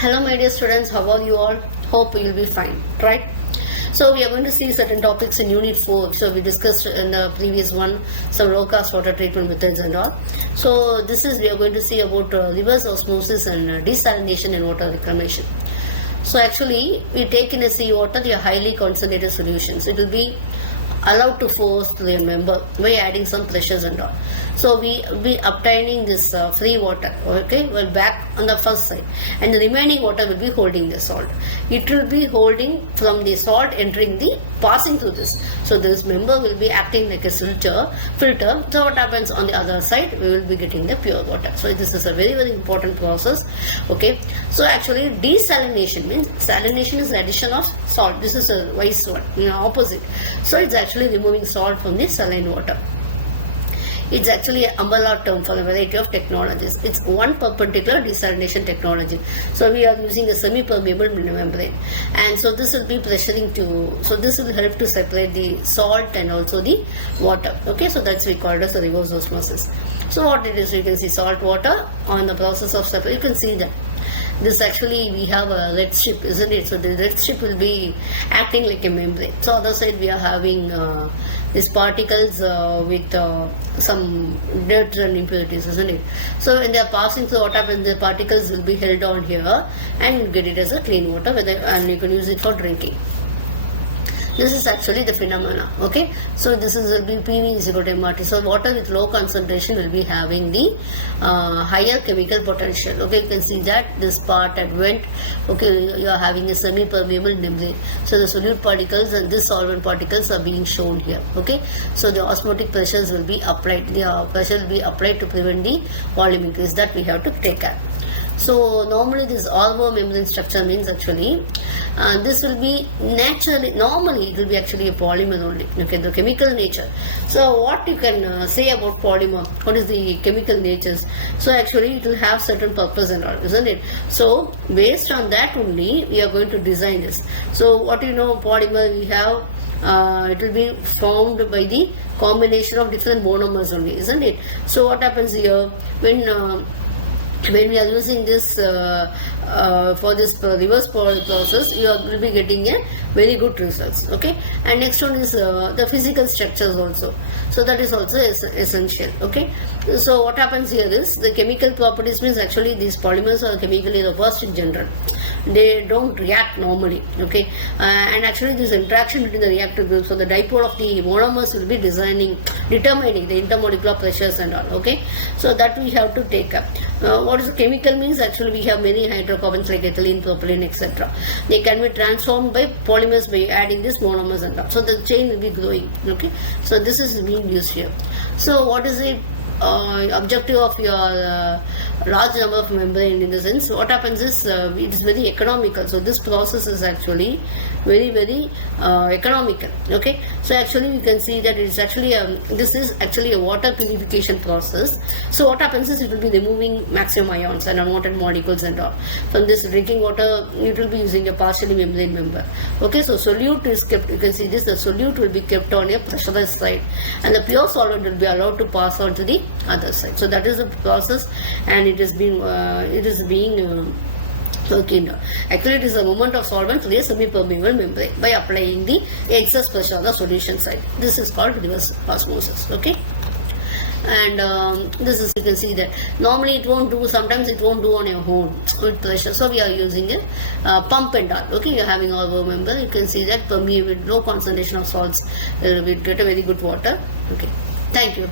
Hello my dear students, how are you all? Hope you will be fine, right? So we are going to see certain topics in Unit 4. So we discussed in the previous one some low-cost water treatment methods and all. So we are going to see about reverse osmosis and desalination in water reclamation. So actually we take in a seawater the highly concentrated solutions. It will be allowed to force to the member by adding some pressures and all. So we will be obtaining this free water, okay, well back on the first side, and the remaining water will be holding the salt. It will be holding from the salt entering the passing through this. So this member will be acting like a filter. So what happens on the other side, we will be getting the pure water. So this is a very, very important process. Okay. So actually desalination means salination is the addition of salt. This is a vice one, opposite. So it's actually removing salt from the saline water. It's actually an umbrella term for a variety of technologies. It's one particular desalination technology. So we are using a semi-permeable membrane, and so this will be pressuring so this will help to separate the salt and also the water. Okay, so that's we call it as the reverse osmosis. So what it is, you can see salt water on the process of separation. You can see that this actually we have a red strip, isn't it? So the red strip will be acting like a membrane. So other side we are having these particles with some dirt and impurities, isn't it? So when they are passing through, what happens, the particles will be held on here and you get it as a clean water, and you can use it for drinking. This is actually the phenomena. Okay, so this is will be PV is equal to MRT. So water with low concentration will be having the higher chemical potential. Okay, you can see that this part at vent. Okay, you are having a semi-permeable membrane. So the solute particles and this solvent particles are being shown here. Okay, so the osmotic pressures will be applied. The pressure will be applied to prevent the volume increase. That we have to take care. So normally this RO membrane structure means actually this will be normally it will be actually a polymer only. Okay, the chemical nature. So what you can say about polymer? What is the chemical natures? So actually it will have certain purpose and all, isn't it? So based on that only we are going to design this. So what polymer we have, it will be formed by the combination of different monomers only, isn't it? So what happens here when we are using this for this reverse process, you will be getting a very good results. Okay, and next one is the physical structures also. So that is also essential. Okay, so what happens here is the chemical properties means actually these polymers are chemically robust in general. They don't react normally. Okay, and actually this interaction between the reactive groups, so the dipole of the monomers will be determining the intermolecular pressures and all. Okay, so that we have to take up. What is the chemical means? Actually we have many hydrocarbons like ethylene, propylene, etc. They can be transformed by polymers by adding these monomers and all. So the chain will be growing. Okay, so this is being used here. So what is the objective of your large number of membrane? In the sense, what happens is it is very economical. So this process is actually very, very economical. Okay, so actually you can see that it's actually this is actually a water purification process. So what happens is it will be removing maximum ions and unwanted molecules and all from this drinking water. It will be using a partially membrane member. Okay, so solute is kept. You can see this. The solute will be kept on a pressurized side, and the pure solvent will be allowed to pass on to the other side. So that is the process, and it is being working on. Actually it is a movement of solvent through a semi-permeable membrane by applying the excess pressure on the solution side. This is called reverse osmosis. Okay, and this is, you can see that normally it won't do, sometimes it won't do on your own with pressure. So we are using a pump and all. Okay, you are having our member. You can see that permeable with low concentration of salts, we get a very good water. Okay, thank you.